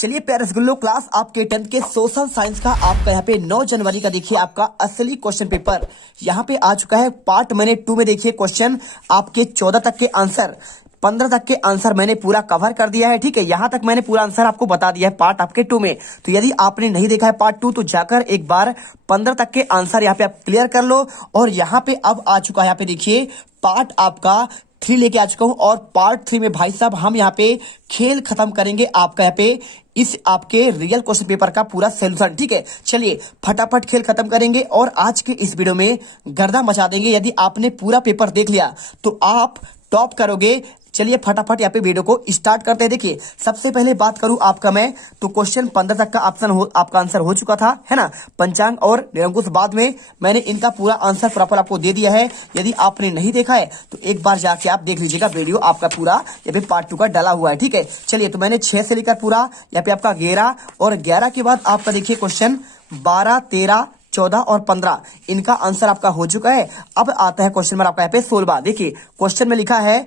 चलिए प्यारे रसगुल्लो क्लास आपके 10th के सोशल साइंस का आपका यहाँ पे 9 जनवरी का देखिए आपका असली क्वेश्चन पेपर यहाँ पे आ चुका है। पार्ट मैंने 2 में देखिए क्वेश्चन आपके 14 तक के आंसर 15 तक के आंसर मैंने पूरा कवर कर दिया है। ठीक है, यहाँ तक मैंने पूरा आंसर आपको बता दिया है पार्ट आपके 2 में। तो यदि आपने नहीं देखा है पार्ट 2 तो जाकर एक बार 15 तक के आंसर यहाँ पे आप क्लियर कर लो। और यहाँ पे अब आ चुका है यहाँ पे देखिए पार्ट आपका 3 लेके आ चुका हूं। और पार्ट 3 में भाई साहब हम यहाँ पे खेल खत्म करेंगे आपका यहाँ पे इस आपके रियल क्वेश्चन पेपर का पूरा सोल्यूशन। ठीक है, चलिए फटाफट खेल खत्म करेंगे और आज के इस वीडियो में गर्दा मचा देंगे। यदि आपने पूरा पेपर देख लिया तो आप टॉप करोगे। चलिए फटाफट यहाँ पे वीडियो को स्टार्ट करते हैं। देखिए सबसे पहले बात करूं आपका मैं तो क्वेश्चन 15 तक का आपका आंसर हो चुका था, है ना। पंचांग और निरंकुश बाद में मैंने इनका पूरा आंसर प्रॉपर आपको दे दिया है। यदि आपने नहीं देखा है तो एक बार जाके आप देख लीजिएगा, वीडियो आपका पूरा यहाँ पे पार्ट 2 का डाला हुआ है। ठीक है, चलिए तो मैंने 6 से लेकर पूरा यहाँ पे आपका 11 और 11 के बाद आपका देखिए क्वेश्चन 12, 13, 14 और 15 इनका आंसर आपका हो चुका है। अब आता है क्वेश्चन नंबर आपका यहाँ पे 16। देखिए क्वेश्चन में लिखा है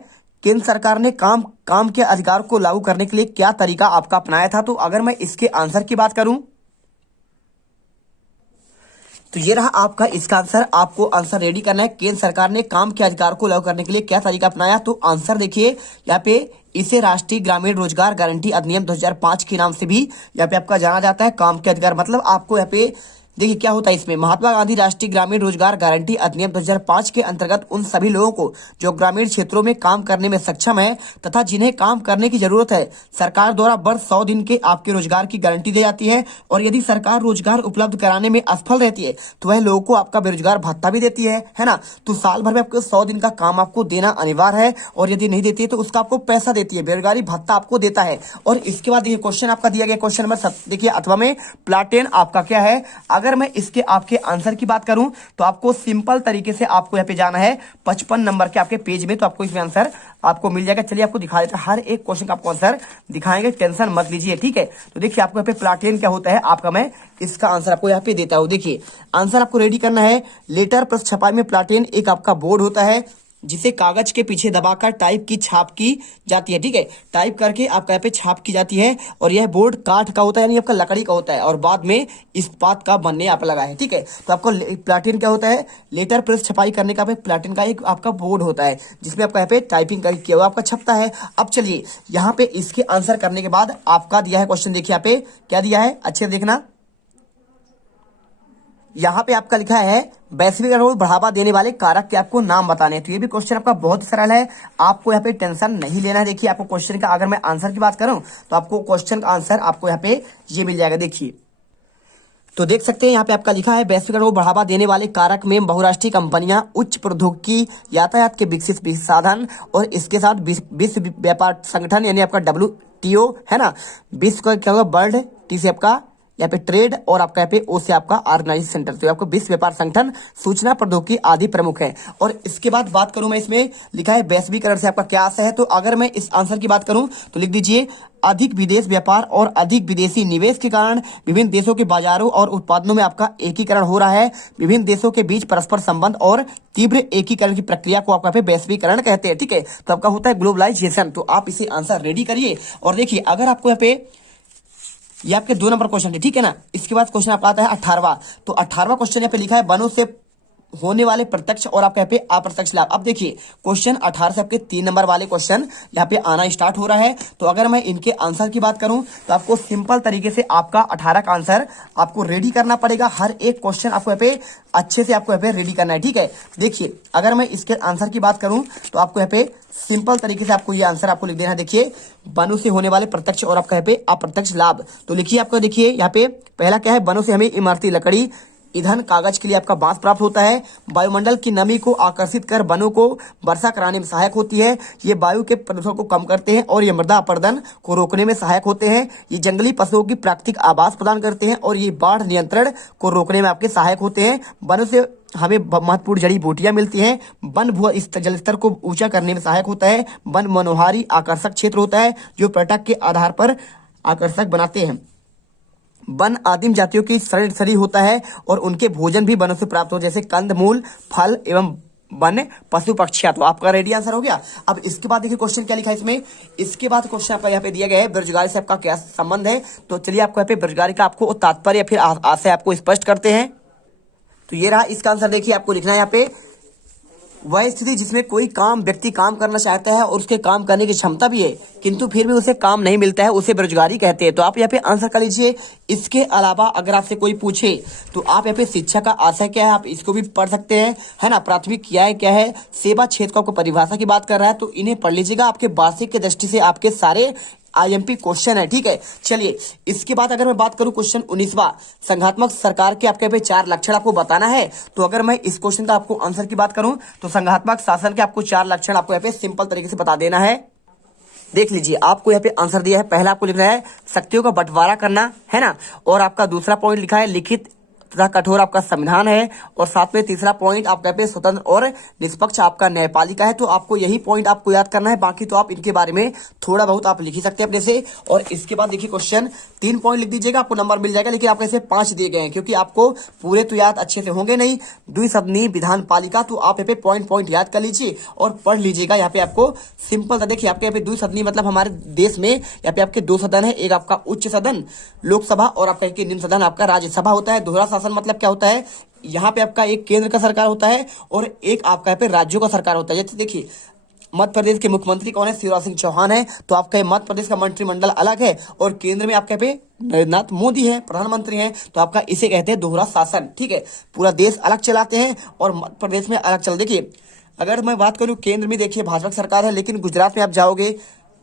केंद्र सरकार ने काम के अधिकार को लागू करने के लिए क्या तरीका आपका अपनाया था। तो अगर मैं इसके आंसर की बात करूं तो ये रहा आपका इसका आंसर। आपको आंसर रेडी करना है। केंद्र सरकार ने काम के अधिकार को लागू करने के लिए क्या तरीका अपनाया। तो आंसर देखिए यहाँ पे इसे राष्ट्रीय ग्रामीण रोजगार गारंटी अधिनियम 2005 के नाम से भी यहाँ पे आपका जाना जाता है। काम के अधिकार मतलब आपको यहाँ पे देखिए क्या होता है इसमें, महात्मा गांधी राष्ट्रीय ग्रामीण रोजगार गारंटी अधिनियम 2005 के अंतर्गत उन सभी लोगों को जो ग्रामीण क्षेत्रों में काम करने में सक्षम है तथा जिन्हें काम करने की जरूरत है, सरकार द्वारा वर्ष 100 दिन के आपके रोजगार की गारंटी दी जाती है। और यदि सरकार रोजगार उपलब्ध कराने में असफल रहती है तो वह लोगों को आपका बेरोजगार भत्ता भी देती है ना। तो साल भर में आपको 100 दिन का काम आपको देना अनिवार्य है और यदि नहीं देती है तो उसका आपको पैसा देती है, बेरोजगारी भत्ता आपको देता है। और इसके बाद देखिए क्वेश्चन आपका दिया गया क्वेश्चन नंबर देखिए अथवा में प्लाटेन आपका क्या है। अगर मैं इसके आपके आंसर की बात करूं तो आपको सिंपल तरीके से आपको यहाँ पे जाना है 55 नंबर के आपके पेज में, तो आपको इसमें आंसर आपको मिल जाएगा। चलिए आपको दिखा देते हैं, हर एक क्वेश्चन का आपको आंसर दिखाएंगे, टेंशन मत लीजिए। ठीक है, तो देखिए आपको यहाँ पे प्लाटेन क्या होता है आपका मैं इसका आंसर आपको यहाँ पे देता हूँ। देखिए आंसर आपको रेडी करना है। लेटर प्लस छपाई में प्लाटेन एक आपका बोर्ड होता है जिसे कागज के पीछे दबाकर टाइप की छाप की जाती है। ठीक है, टाइप करके आपका यहाँ पे छाप की जाती है। और यह बोर्ड काठ का होता है यानी आपका लकड़ी का होता है और बाद में इस्पात का बनने आप लगा है। ठीक है, तो आपको प्लाटिन क्या होता है, लेटर प्रेस छपाई करने का प्लाटिन का एक आपका बोर्ड होता है जिसमें आपका यहाँ पे टाइपिंग किया हुआ आपका छपता है। अब चलिए यहाँ पे इसके आंसर करने के बाद आपका दिया है क्वेश्चन, देखिए यहाँ पे क्या दिया है अच्छे से देखना। यहाँ पे आपका लिखा है वैश्वीकरण को बढ़ावा देने वाले कारक के आपको नाम बताने हैं। तो ये भी क्वेश्चन आपका बहुत सरल है, आपको यहाँ पे टेंशन नहीं लेना है। देखिए आपको क्वेश्चन का अगर मैं आंसर की बात करूं तो आपको क्वेश्चन का आंसर आपको यहाँ पे ये मिल जाएगा। देखिए तो देख सकते हैं यहाँ पे आपका लिखा है वैश्वीकरण को बढ़ावा देने वाले कारक में बहुराष्ट्रीय कंपनियां, उच्च प्रौद्योगिकी, यातायात के विकसित साधन और इसके साथ विश्व व्यापार संगठन यानी आपका WTO है ना, विश्व का क्या होगा वर्ल्ड, टी से आपका यहाँ पे ट्रेड और आपका यहाँ पे ओ से आपका ऑर्गेनाइजेशन सेंटर, तो आपको विश्व व्यापार संगठन, सूचना प्रौद्योगिकी आदि प्रमुख है। और इसके बाद बात करूं मैं इसमें लिखा है वैश्वीकरण से आपका क्या आशय है। तो अगर मैं इस आंसर की बात करूं तो लिख दीजिए अधिक विदेश व्यापार और अधिक विदेशी निवेश के कारण विभिन्न देशों के बाजारों और उत्पादनों में आपका एकीकरण हो रहा है। विभिन्न देशों के बीच परस्पर संबंध और तीव्र एकीकरण की प्रक्रिया को आपका वैश्वीकरण कहते हैं। ठीक है, तो आपका होता है ग्लोबलाइजेशन। तो आप इसे आंसर रेडी करिए और देखिए अगर आपको यहाँ पे ये आपके 2 नंबर क्वेश्चन है, ठीक है ना। इसके बाद क्वेश्चन आपका आता है 18वां। तो 18वां क्वेश्चन यहाँ पे लिखा है वनों से होने वाले प्रत्यक्ष और आपके यहाँ पे अप्रत्यक्ष लाभ। अब देखिए क्वेश्चन 18 से आपके 3 नंबर वाले क्वेश्चन यहाँ पे आना स्टार्ट हो रहा है। तो अगर मैं इनके आंसर की बात करूं तो आपको सिंपल तरीके से आपका 18 का आंसर आपको रेडी करना पड़ेगा। हर एक क्वेश्चन आपको यहाँ पे अच्छे से आपको यहाँ पे रेडी करना है। ठीक है, देखिए अगर मैं इसके आंसर की बात करूं तो आपको यहाँ पे सिंपल तरीके से आपको ये आंसर आपको लिख देना है। देखिए वनों से होने वाले प्रत्यक्ष और आपका यहाँ पे अप्रत्यक्ष लाभ। तो लिखिए आपको, देखिए यहाँ पे पहला क्या है, वनों से हमें इमारती लकड़ी, ईंधन, कागज के लिए आपका बांस प्राप्त होता है। वायुमंडल की नमी को आकर्षित कर वनों को वर्षा कराने में सहायक होती है। ये वायु के प्रदूषण को कम करते हैं और ये मृदा अपरदन को रोकने में सहायक होते हैं। ये जंगली पशुओं की प्राकृतिक आवास प्रदान करते हैं और ये बाढ़ नियंत्रण को रोकने में आपके सहायक होते हैं। वनों से हमें महत्वपूर्ण जड़ी बूटियां मिलती हैं। वन भू जल स्तर को ऊंचा करने में सहायक होता है। वन मनोहारी आकर्षक क्षेत्र होता है जो पर्यटक के आधार पर आकर्षक बनाते हैं। वन आदिम जातियों की शरीर होता है और उनके भोजन भी वनों से प्राप्त हो, जैसे कंद मूल, फल एवं वन पशु पक्षियां। तो आपका रेडी आंसर हो गया। अब इसके बाद देखिए क्वेश्चन क्या लिखा है इसमें। इसके बाद क्वेश्चन आपका यहाँ पे दिया गया है बेरोजगारी से आपका क्या संबंध है। तो चलिए आपको यहाँ पे बेरोजगारी का आपको तात्पर्य या फिर आशय आपको स्पष्ट करते हैं। तो ये रहा इसका आंसर। देखिए आपको लिखना है यहाँ पे वह स्थिति जिसमें कोई काम व्यक्ति काम करना चाहता है और उसके काम करने की क्षमता भी है किंतु फिर भी उसे काम नहीं मिलता है, उसे बेरोजगारी कहते हैं। तो आप यहाँ पे आंसर कर लीजिए। इसके अलावा अगर आपसे कोई पूछे तो आप यहाँ पे शिक्षा का आशय क्या है आप इसको भी पढ़ सकते हैं, है ना। प्राथमिक क्या है, सेवा क्षेत्र को परिभाषा की बात कर रहा है तो इन्हें पढ़ लीजिएगा। आपके वार्षिक की दृष्टि से आपके सारे आईएमपी क्वेश्चन है, ठीक है। चलिए इसके बाद अगर मैं बात करूं क्वेश्चन 19वां, संघात्मक सरकार के आपके पे 4 लक्षण आपको बताना है। तो अगर मैं इस क्वेश्चन का आपको आंसर की बात करूं तो संघात्मक शासन के आपको 4 लक्षण आपको यहाँ पे सिंपल तरीके से बता देना है। देख लीजिए आपको यहाँ पे आंसर दिया है। पहला आपको लिखना है शक्तियों का बंटवारा करना, है ना। और आपका दूसरा पॉइंट लिखा है लिखित तथा कठोर आपका संविधान है। और साथ में तीसरा पॉइंट आपका पे स्वतंत्र और निष्पक्ष आपका न्यायपालिका है। तो आपको यही पॉइंट आपको याद करना है, बाकी तो आप इनके बारे में थोड़ा बहुत आप लिख ही सकते हैं अपने से। और इसके बाद देखिए क्वेश्चन 3 पॉइंट लिख दीजिएगा, आपको नंबर मिल जाएगा। लेकिन आपको ऐसे 5 दिए गए हैं क्योंकि आपको पूरे तो याद अच्छे से होंगे नहीं। द्विसदनीय विधान पालिका, तो आप यहाँ पे पॉइंट याद कर लीजिए और पढ़ लीजिएगा। यहाँ पे आपको सिंपल था। देखिए आपके यहाँ पे द्विसदनीय मतलब हमारे देश में यहाँ पे आपके 2 सदन है, एक आपका उच्च सदन लोकसभा और आपका एक निम्न सदन आपका राज्यसभा होता है। दोहरा शासन मतलब क्या होता है, यहाँ पे आपका एक केंद्र का सरकार होता है और एक आपका यहाँ पे राज्यों का सरकार होता है। जैसे देखिए मध्य प्रदेश के मुख्यमंत्री कौन है, शिवराज सिंह चौहान है। तो आपका मध्य प्रदेश का मंत्रिमंडल अलग है और केंद्र में आपके पे नरेंद्र मोदी है, प्रधानमंत्री हैं। तो आपका इसे कहते हैं दोहरा शासन, ठीक है। पूरा देश अलग चलाते हैं और मध्य प्रदेश में अलग चल। देखिए अगर मैं बात करूं केंद्र में देखिए भाजपा की सरकार है, लेकिन गुजरात में आप जाओगे,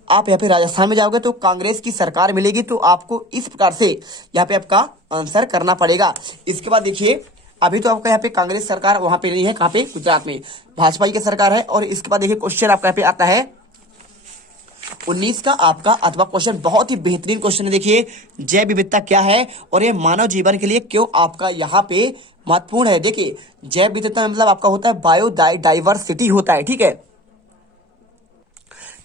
आप यहाँ पे राजस्थान में जाओगे तो कांग्रेस की सरकार मिलेगी। तो आपको इस प्रकार से यहाँ पे आपका आंसर करना पड़ेगा। इसके बाद देखिए अभी तो आपका यहाँ पे कांग्रेस सरकार वहां पे नहीं है, कहाँ पे, गुजरात में भाजपा की सरकार है। और इसके बाद देखिए क्वेश्चन आपका यहाँ पे आता है 19 का आपका अथवा क्वेश्चन बहुत ही बेहतरीन क्वेश्चन है। देखिए जैव विविधता क्या है और ये मानव जीवन के लिए क्यों आपका यहाँ पे महत्वपूर्ण है। देखिए जैव विविधता मतलब आपका होता है बायो डाइवर्सिटी होता है, ठीक है।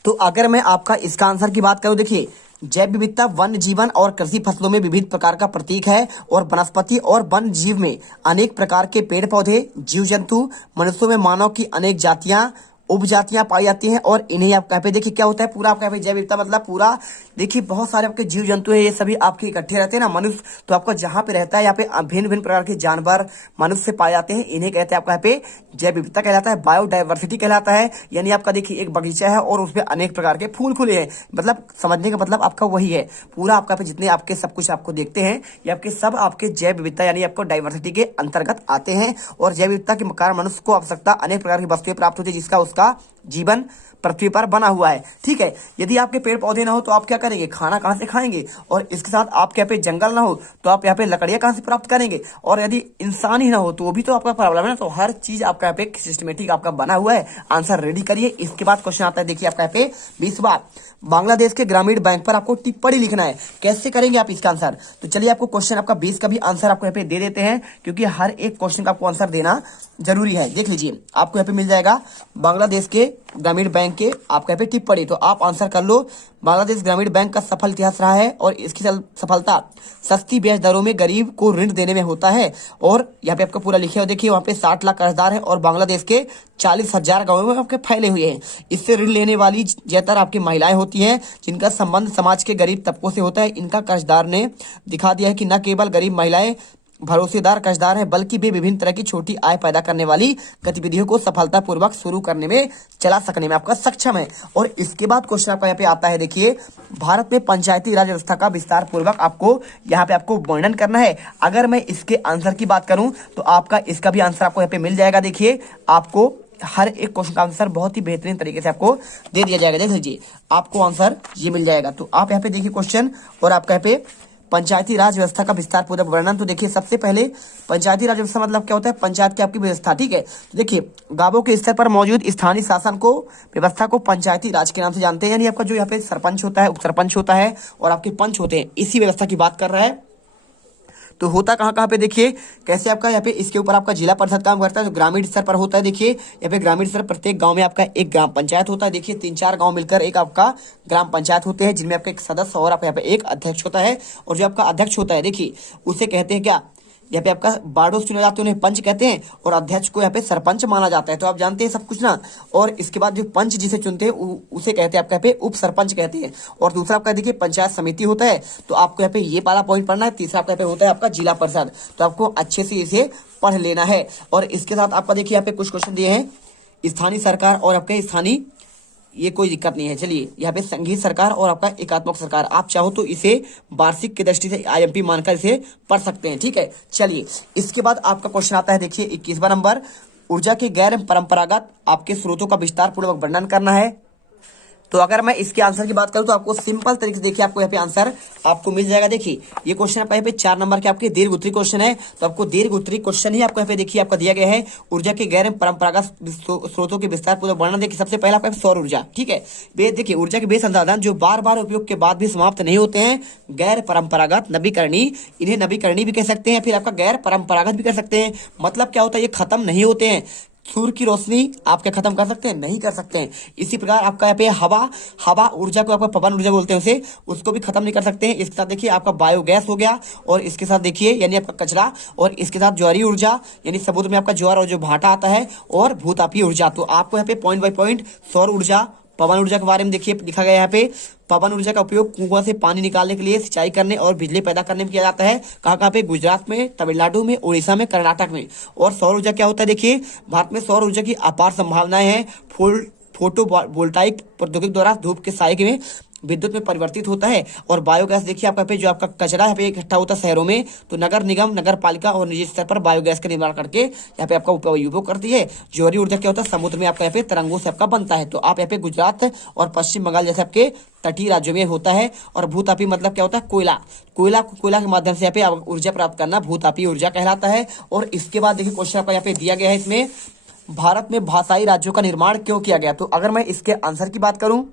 तो अगर मैं आपका इसका आंसर की बात करूं, देखिए जैव विविधता वन जीवन और कृषि फसलों में विविध प्रकार का प्रतीक है और वनस्पति और वन जीव में अनेक प्रकार के पेड़ पौधे, जीव जंतु, मनुष्यों में मानव की अनेक जातियां उपजातियां पाई जाती हैं। और इन्हें आप कहाँ पे देखिए क्या होता है, पूरा आपका जैव विविधता मतलब पूरा देखिए बहुत सारे आपके जीव जंतु है, ये सभी आपके इकट्ठे रहते हैं ना। मनुष्य तो आपका जहाँ पे रहता है यहाँ पे भिन्न भिन्न प्रकार के जानवर मनुष्य पाए जाते हैं, इन्हें कहते हैं आपका यहाँ पे जैव विविधता कहलाता है, बायोडाइवर्सिटी कहलाता है। यानी आपका देखिए एक बगीचा है और उसमें अनेक प्रकार के फूल खुले हैं, मतलब समझने का मतलब आपका वही है। पूरा आपका पे जितने आपके सब कुछ आपको देखते हैं ये आपके सब आपके जैव विविधता यानी आपको डाइवर्सिटी के अंतर्गत आते हैं। और जैव विविधता के कारण मनुष्य को आवश्यकता अनेक प्रकार की वस्तुएं प्राप्त होती है जिसका उसका जीवन पृथ्वी पर बना हुआ है, ठीक है। यदि आपके पेड़ पौधे ना हो तो आप क्या करेंगे, खाना कहां से खाएंगे। और इसके साथ आपके यहाँ पे जंगल ना हो तो आप यहाँ पे लकड़ियां कहां से प्राप्त करेंगे। और यदि इंसान ही ना हो तो भी तो आपका प्रॉब्लम है ना। तो हर चीज आपका यहाँ पे सिस्टमेटिक आपका बना हुआ है। आंसर रेडी करिए। इसके बाद क्वेश्चन आता है देखिए आपका यहाँ पे 20वां, बांग्लादेश के ग्रामीण बैंक पर आपको टिप्पणी लिखना है। कैसे करेंगे आप इसका आंसर। तो चलिए आपको क्वेश्चन आपका 20 का भी आंसर आपको यहाँ पे दे देते हैं क्योंकि हर एक क्वेश्चन का आपको आंसर देना जरूरी है। देख लीजिए आपको यहाँ पे मिल जाएगा बांग्लादेश के ग्रामीण बैंक के आपका यहाँ पे टिप्पणी। तो आप आंसर कर लो। बांग्लादेश ग्रामीण बैंक का सफल इतिहास रहा है और इसकी सफलता सस्ती ब्याज दरों में गरीब को ऋण देने में होता है। और यहाँ पे आपका पूरा लिखे हो देखिए वहाँ पे 60 लाख कर्जदार है और बांग्लादेश के 40,000 गाँवों में आपके फैले हुए हैं। इससे ऋण लेने वाली ज्यादातर आपकी महिलाएं होती हैं जिनका संबंध समाज के गरीब तबकों से होता है। इनका कर्जदार ने दिखा दिया है कि न केवल गरीब महिलाएं भरोसेदार कर्जदार है बल्कि वे विभिन्न तरह की छोटी आय पैदा करने वाली गतिविधियों को सफलतापूर्वक शुरू करने में चला सकने में आपका सक्षम है। और इसके बाद क्वेश्चन आपका यहाँ पे आता है देखिए भारत में पंचायती राज व्यवस्था का विस्तार पूर्वक आपको यहाँ पे आपको वर्णन करना है। अगर मैं इसके आंसर की बात करूं तो आपका इसका भी आंसर आपको यहाँ पे मिल जाएगा। देखिए आपको हर एक क्वेश्चन का आंसर बहुत ही बेहतरीन तरीके से आपको दे दिया जाएगा। देख लीजिए आपको आंसर ये मिल जाएगा। तो आप यहाँ पे देखिए क्वेश्चन और आपका यहाँ पे पंचायती राज व्यवस्था का विस्तार पूर्वक वर्णन। तो देखिए सबसे पहले पंचायती राज व्यवस्था मतलब क्या होता है, पंचायत की आपकी व्यवस्था, ठीक है। तो देखिए गांवों के स्तर पर मौजूद स्थानीय शासन को व्यवस्था को पंचायती राज के नाम से जानते हैं। यानी आपका जो यहाँ पे सरपंच होता है, उप सरपंच होता है और आपके पंच होते हैं, इसी व्यवस्था की बात कर रहा है। तो होता कहाँ पे देखिए कैसे आपका यहाँ पे इसके ऊपर आपका जिला परिषद काम करता है। तो ग्रामीण स्तर पर होता है। देखिए यहाँ पे ग्रामीण स्तर प्रत्येक गांव में आपका एक ग्राम पंचायत होता है। देखिए 3-4 गांव मिलकर एक आपका ग्राम पंचायत होते हैं जिनमें आपका एक सदस्य और आपका यहाँ पे एक अध्यक्ष होता है। और जो आपका अध्यक्ष होता है देखिए उसे कहते हैं क्या, यहाँ पे आपका बारडोस चुने जाते हैं उन्हें पंच कहते हैं, और अध्यक्ष को यहाँ पे सरपंच माना जाता है। तो आप जानते हैं सब कुछ ना। और इसके बाद जो पंच जिसे चुनते हैं उसे कहते हैं आपका यहाँ पे उप सरपंच कहते हैं। और दूसरा आपका देखिए पंचायत समिति होता है, तो आपको यहाँ पे ये वाला पॉइंट पढ़ना है। तीसरा आपका यहाँ पे होता है आपका जिला परिषद, तो आपको अच्छे से इसे पढ़ लेना है। और इसके साथ आपका देखिए यहाँ पे कुछ क्वेश्चन दिए हैं, स्थानीय सरकार और आपके स्थानीय, ये कोई दिक्कत नहीं है। चलिए यहाँ पे संघीय सरकार और आपका एकात्मक सरकार, आप चाहो तो इसे वार्षिक की दृष्टि से आईएमपी मानकर इसे पढ़ सकते हैं, ठीक है। चलिए इसके बाद आपका क्वेश्चन आता है देखिए 21वां नंबर, ऊर्जा के गैर परंपरागत आपके स्रोतों का विस्तार पूर्वक वर्णन करना है। तो अगर मैं इसके आंसर की बात करूं तो आपको सिंपल तरीके से देखिए आपको यहाँ पे आंसर आपको मिल जाएगा। देखिए ये क्वेश्चन आपका यहाँ पे 4 नंबर के आपके दीर्घ उत्तरी क्वेश्चन है, तो आपको दीर्घ उत्तरी क्वेश्चन ही आपको यहाँ पे देखिए आपका दिया गया है। ऊर्जा के गैर परंपरागत स्रोतों के विस्तार पूर्वक वर्णन। देखिए सबसे पहला आपका सौर ऊर्जा, ठीक है। देखिए ऊर्जा के वे संसाधन जो बार बार उपयोग के बाद भी समाप्त नहीं होते हैं, गैर परंपरागत नवीकरणीय, इन्हें नवीकरणीय भी कह सकते हैं, फिर आपका गैर परंपरागत भी कह सकते हैं। मतलब क्या होता है, ये खत्म नहीं होते हैं। सूर्य की रोशनी आप क्या खत्म कर सकते हैं, नहीं कर सकते हैं। इसी प्रकार आपका यहाँ पे हवा ऊर्जा को आपका पवन ऊर्जा बोलते हैं उसे, उसको भी खत्म नहीं कर सकते हैं। इसके साथ देखिए आपका बायोगैस हो गया, और इसके साथ देखिए यानी आपका कचरा, और इसके साथ ज्वारीय ऊर्जा यानी समुद्र में आपका ज्वार और जो भाटा आता है, और भूतापीय ऊर्जा। तो आपको यहाँ पे पॉइंट बाय पॉइंट सौर ऊर्जा, पवन ऊर्जा के बारे में देखिए लिखा गया है यहाँ पे। पवन ऊर्जा का उपयोग कुआं से पानी निकालने के लिए, सिंचाई करने और बिजली पैदा करने में किया जाता है। कहाँ कहाँ पे, गुजरात में, तमिलनाडु में, उड़ीसा में, कर्नाटक में। और सौर ऊर्जा क्या होता है, देखिए भारत में सौर ऊर्जा की अपार संभावनाएं हैं। फोटो वोल्टाइक प्रौद्योगिकी द्वारा धूप के साए में विद्युत में परिवर्तित होता है। और बायोगैस देखिए आपका पे जो आपका कचरा यहाँ पे इकट्ठा होता है शहरों में, तो नगर निगम, नगर पालिका और निजी स्तर पर बायोगैस का निर्माण करके यहाँ पे आपका उपयोग करती है। ज्वारीय ऊर्जा क्या होता है, समुद्र में आपका यहाँ पे तरंगों से आपका बनता है। तो आप यहाँ पे गुजरात और पश्चिम बंगाल जैसे आपके तटीय राज्यों में होता है। और भूतापी मतलब क्या होता है, कोयला के माध्यम से यहाँ पे ऊर्जा प्राप्त करना भूतापी ऊर्जा कहलाता है। और इसके बाद देखिए क्वेश्चन आपका यहाँ पे दिया गया है, इसमें भारत में भाषाई राज्यों का निर्माण क्यों किया गया। तो अगर मैं इसके आंसर की बात करूं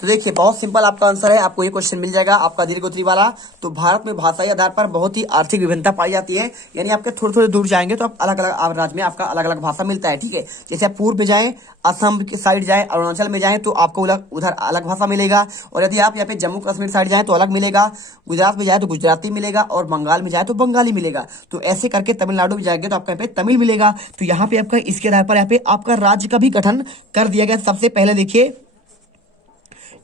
तो देखिए बहुत सिंपल आपका आंसर है, आपको ये क्वेश्चन मिल जाएगा आपका दीर्घ उत्तरी वाला। तो भारत में भाषाई आधार पर बहुत ही आर्थिक विभिन्नता पाई जाती है, यानी आपके थोड़े थोड़े दूर जाएंगे तो आप अलग अलग राज्य में आपका अलग अलग भाषा मिलता है, ठीक है। जैसे आप पूर्व में जाएं, असम की साइड जाएं, अरुणाचल में जाएं तो आपको उधर अलग भाषा मिलेगा। और यदि आप यहाँ पे जम्मू कश्मीर साइड जाएं तो अलग मिलेगा, गुजरात में जाए तो गुजराती मिलेगा, और बंगाल में जाए तो बंगाली मिलेगा। तो ऐसे करके तमिलनाडु में जाएंगे तो आपका यहाँ पे तमिल मिलेगा। तो यहाँ पे आपका इसके आधार पर यहाँ पे आपका राज्य का भी गठन कर दिया गया। सबसे पहले देखिए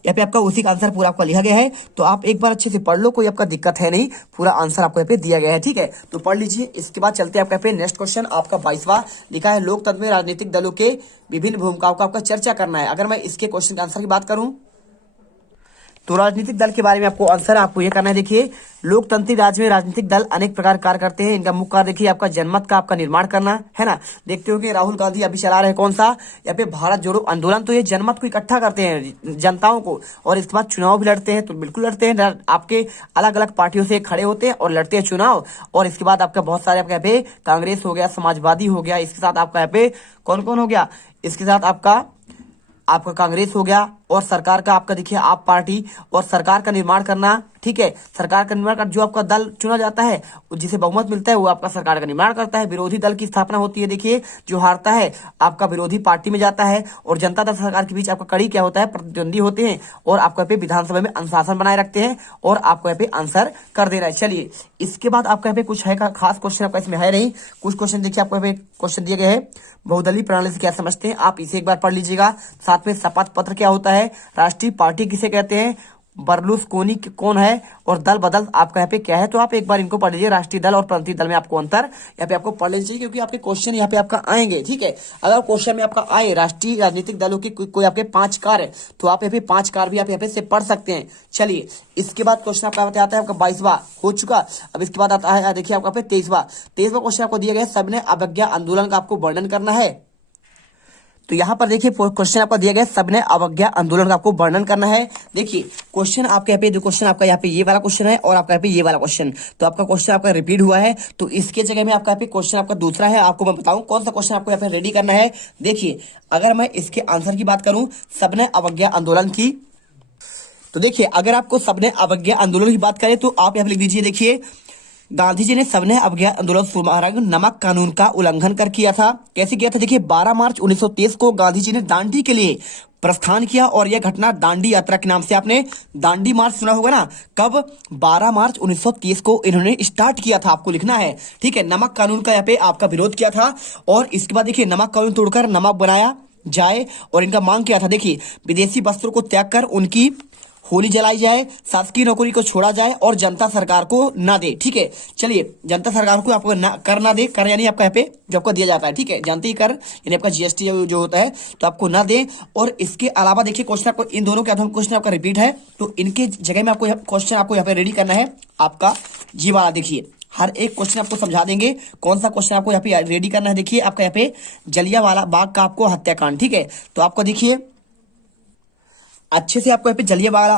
यहाँ पे आपका उसी का आंसर पूरा आपका लिखा गया है, तो आप एक बार अच्छे से पढ़ लो, कोई आपका दिक्कत है नहीं, पूरा आंसर आपको यहाँ पे दिया गया है, ठीक है। तो पढ़ लीजिए। इसके बाद चलते हैं आपका यहाँ पे नेक्स्ट क्वेश्चन आपका 22वां, लिखा है लोकतंत्र में राजनीतिक दलों के विभिन्न भूमिकाओं का आपका चर्चा करना है। अगर मैं इसके क्वेश्चन के आंसर की बात करूं तो राजनीतिक दल के बारे में आपको आंसर आपको ये करना है। देखिए लोकतंत्री राज्य में राजनीतिक दल अनेक प्रकार कार्य करते हैं। इनका मुख्य कार्य देखिए आपका जनमत का आपका निर्माण करना है ना। देखते हो कि राहुल गांधी अभी चला रहे कौन सा, यहाँ पे भारत जोड़ो आंदोलन। तो ये जनमत को इकट्ठा करते हैं, जनताओं को, और इसके बाद चुनाव भी लड़ते हैं। तो बिल्कुल लड़ते हैं, आपके अलग अलग पार्टियों से खड़े होते हैं और लड़ते हैं चुनाव। और इसके बाद आपका बहुत सारे आपके यहाँ पे कांग्रेस हो गया, समाजवादी हो गया, इसके साथ आपका यहाँ पे कौन कौन हो गया, इसके साथ आपका कांग्रेस हो गया, और सरकार का आपका देखिए आप पार्टी, और सरकार का निर्माण करना, ठीक है। सरकार का निर्माण कर जो आपका दल चुना जाता है, जिसे बहुमत मिलता है, वो आपका सरकार का निर्माण करता है। विरोधी दल की स्थापना होती है, देखिए जो हारता है आपका विरोधी पार्टी में जाता है। और जनता दल सरकार के बीच आपका कड़ी क्या होता है, प्रतिद्वंदी होते हैं, और आपको यहाँ पे विधानसभा में अनुशासन बनाए रखते हैं, और आपको यहाँ पे आंसर कर देना है। चलिए इसके बाद आपका यहाँ पे कुछ है खास क्वेश्चन आपका इसमें है नहीं, कुछ क्वेश्चन देखिए आपको यहाँ पे क्वेश्चन दिए गए हैं। बहुदलीय प्रणाली से क्या समझते हैं, आप इसे एक बार पढ़ लीजिएगा। साथ में शपथ पत्र क्या होता है, राष्ट्रीय पार्टी किसे कहते हैं, बर्लुस्कोनी कौन है, और दल बदल आपका यहाँ पे क्या है। तो आप एक बार इनको पढ़ लीजिए, राष्ट्रीय दल और प्रांतीय दल में आपको अंतर यहाँ पे आपको पढ़ लीजिए, चाहिए क्योंकि आपके क्वेश्चन यहाँ पे आपका आएंगे, ठीक है। अगर क्वेश्चन में आपका आए राष्ट्रीय राजनीतिक दलों की कोई आपके 5 कार्य, तो आप यहाँ पे 5 कार्य भी आप यहाँ पे से पढ़ सकते हैं। चलिए इसके बाद क्वेश्चन आपका आता है आपका 22वां हो चुका। अब इसके बाद आता है देखिए आपका 23वां क्वेश्चन आपको दिया गया है, सबने अवज्ञा आंदोलन का आपको वर्णन करना है। तो यहाँ पर देखिए क्वेश्चन आपका दिया गया है, सबने अवज्ञा आंदोलन का आपको वर्णन करना है। देखिए क्वेश्चन आपके यहाँ पे जो क्वेश्चन आपका यहाँ पे ये वाला क्वेश्चन है, और आपका यहाँ पे ये वाला क्वेश्चन, तो आपका क्वेश्चन आपका रिपीट हुआ है। तो इसके जगह में आपका यहाँ पे क्वेश्चन आपका दूसरा है, आपको मैं बताऊं कौन सा क्वेश्चन आपको यहाँ पे रेडी करना है। देखिए अगर मैं इसके आंसर की बात करूं, सबने अवज्ञा आंदोलन की, तो देखिए अगर आपको सबने अवज्ञा आंदोलन की बात करें तो आप यहाँ पे लिख दीजिए, देखिए गांधी जी ने सबने अवज्ञा आंदोलन शुभारंभ नमक कानून का उल्लंघन कर किया था। कैसे किया था, देखिए 12 मार्च 1923 को गांधी जी ने दांडी के लिए प्रस्थान किया। और यह घटना दांडी यात्रा के नाम से, आपने दांडी मार्च सुना होगा ना, कब 12 मार्च 1930 को इन्होंने स्टार्ट किया था, आपको लिखना है। ठीक है, नमक कानून का यहाँ पे आपका विरोध किया था। और इसके बाद देखिए नमक कानून तोड़कर नमक बनाया जाए, और इनका मांग किया था, देखिए विदेशी वस्त्रों को त्याग कर उनकी होली जलाई जाए, शासकीय नौकरी को छोड़ा जाए और जनता सरकार को ना दे। ठीक है, चलिए जनता सरकार को आपको कर ना दे, कर यानी आपका यहाँ पे जो आपको दिया जाता है, ठीक है, जानते ही कर यानी आपका जीएसटी जो होता है, तो आपको ना दे। और इसके अलावा देखिए क्वेश्चन आपको इन दोनों के आधार क्वेश्चन आपका रिपीट है, तो इनके जगह में आपको क्वेश्चन आपको यहाँ पे रेडी करना है आपका ये वाला। देखिए हर एक क्वेश्चन आपको समझा देंगे कौन सा क्वेश्चन आपको यहाँ पे रेडी करना है। देखिए आपका यहाँ पे जलियांवाला बाग का आपको हत्याकांड, ठीक है, तो आपको देखिए अच्छे से आपको यहाँ पे जलियांवाला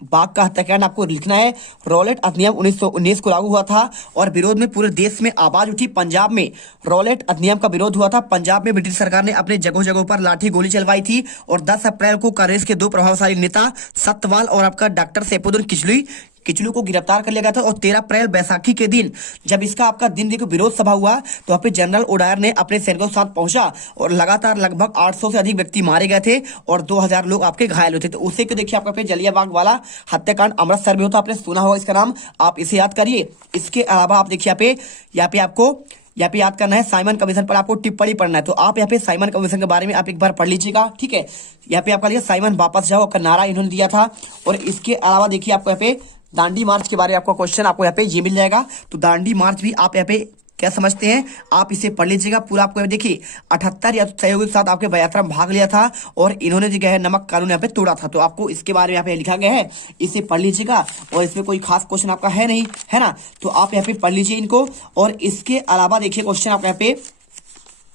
बाग का हत्याकांड आपको लिखना है। रॉलेट अधिनियम 1919 को लागू हुआ था और विरोध में पूरे देश में आवाज उठी। पंजाब में रॉलेट अधिनियम का विरोध हुआ था। पंजाब में ब्रिटिश सरकार ने अपने जगह जगहों पर लाठी गोली चलवाई थी। और 10 अप्रैल को कांग्रेस के 2 प्रभावशाली नेता सत्यपाल और आपका डॉक्टर सैफुद्दीन किचलू को गिरफ्तार कर लिया गया था। और 13 अप्रैल बैसाखी के दिन जब इसका आपका दिन देखो विरोध सभा हुआ, तो वहां पे जनरल ओडायर ने अपने सैनिकों के साथ पहुंचा और लगातार लगभग 800 से अधिक व्यक्ति मारे गए थे और 2000 लोग आपके घायल हुए थे। तो उसे को देखिए आपका पे जलियांवाला वाला हत्याकांड अमृतसर में होता, आपने सुना होगा इसका नाम, आप इसे याद करिए। इसके अलावा आप देखिए यहाँ पे आपको यहाँ पे याद करना है, साइमन कमीशन पर आपको टिप्पणी पढ़ना है। तो आप यहाँ पे साइमन कमीशन के बारे में आप एक बार पढ़ लीजिएगा, ठीक है। यहाँ पे आपका लिखा साइमन वापस जाओ का नारा इन्होंने दिया था। और इसके अलावा देखिए आपको यहाँ पे दांडी मार्च के बारे में आपका क्वेश्चन आपको यहाँ पे ये मिल जाएगा। तो दांडी मार्च भी आप यहाँ पे क्या समझते हैं, आप इसे पढ़ लीजिएगा पूरा। आपको देखिए 78 या सहयोगी के साथ आपके यात्रा में भाग लिया था और इन्होंने जो है नमक कानून यहाँ पे तोड़ा था। तो आपको इसके बारे में यहाँ पे लिखा गया है, इसे पढ़ लीजिएगा। और इसमें कोई खास क्वेश्चन आपका है नहीं, है ना, तो आप यहाँ पे पढ़ लीजिए इनको। और इसके अलावा देखिए क्वेश्चन आपका यहाँ पे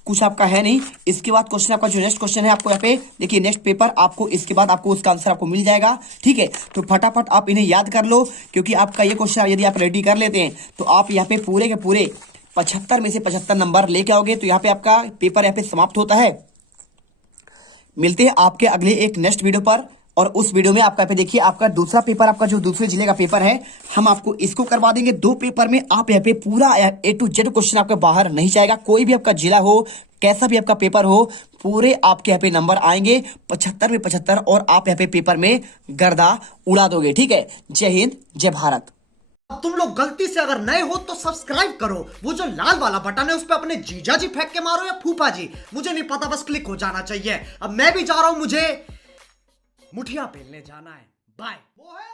कुछ आपका है नहीं। इसके बाद क्वेश्चन आपका जो नेक्स्ट क्वेश्चन है आपको यहाँ पे देखिए नेक्स्ट पेपर आपको इसके बाद आपको उसका आंसर आपको मिल जाएगा, ठीक है। तो फटाफट आप इन्हें याद कर लो, क्योंकि आपका ये क्वेश्चन यदि आप रेडी कर लेते हैं तो आप यहाँ पे पूरे के पूरे 75 में से 75 नंबर लेके आओगे। तो यहाँ पे आपका पेपर यहाँ पे समाप्त होता है। मिलते हैं आपके अगले एक नेक्स्ट वीडियो पर, और उस वीडियो में आपका पे देखिए आपका दूसरा पेपर, आपका जो दूसरे जिले का पेपर है, हम आपको इसको करवा देंगे 2 पेपर में। आप यहाँ पे पूरा A to Z क्वेश्चन आपका बाहर नहीं जाएगा, कोई भी आपका जिला हो, कैसा भी आपका पेपर हो, पूरे आपके यहाँ पे नंबर आएंगे 75 में 75 और आप यहाँ पे पेपर में गर्दा उड़ा दोगे, ठीक है। जय हिंद, जय भारत। अब तुम लोग गलती से अगर नए हो तो सब्सक्राइब करो, वो जो लाल वाला बटन है उस पर अपने जीजा जी फेंक के मारो या फूफा जी, मुझे नहीं पता, बस क्लिक हो जाना चाहिए। अब मैं भी जा रहा हूं, मुझे मुठिया पेलने जाना है। बाय। वो है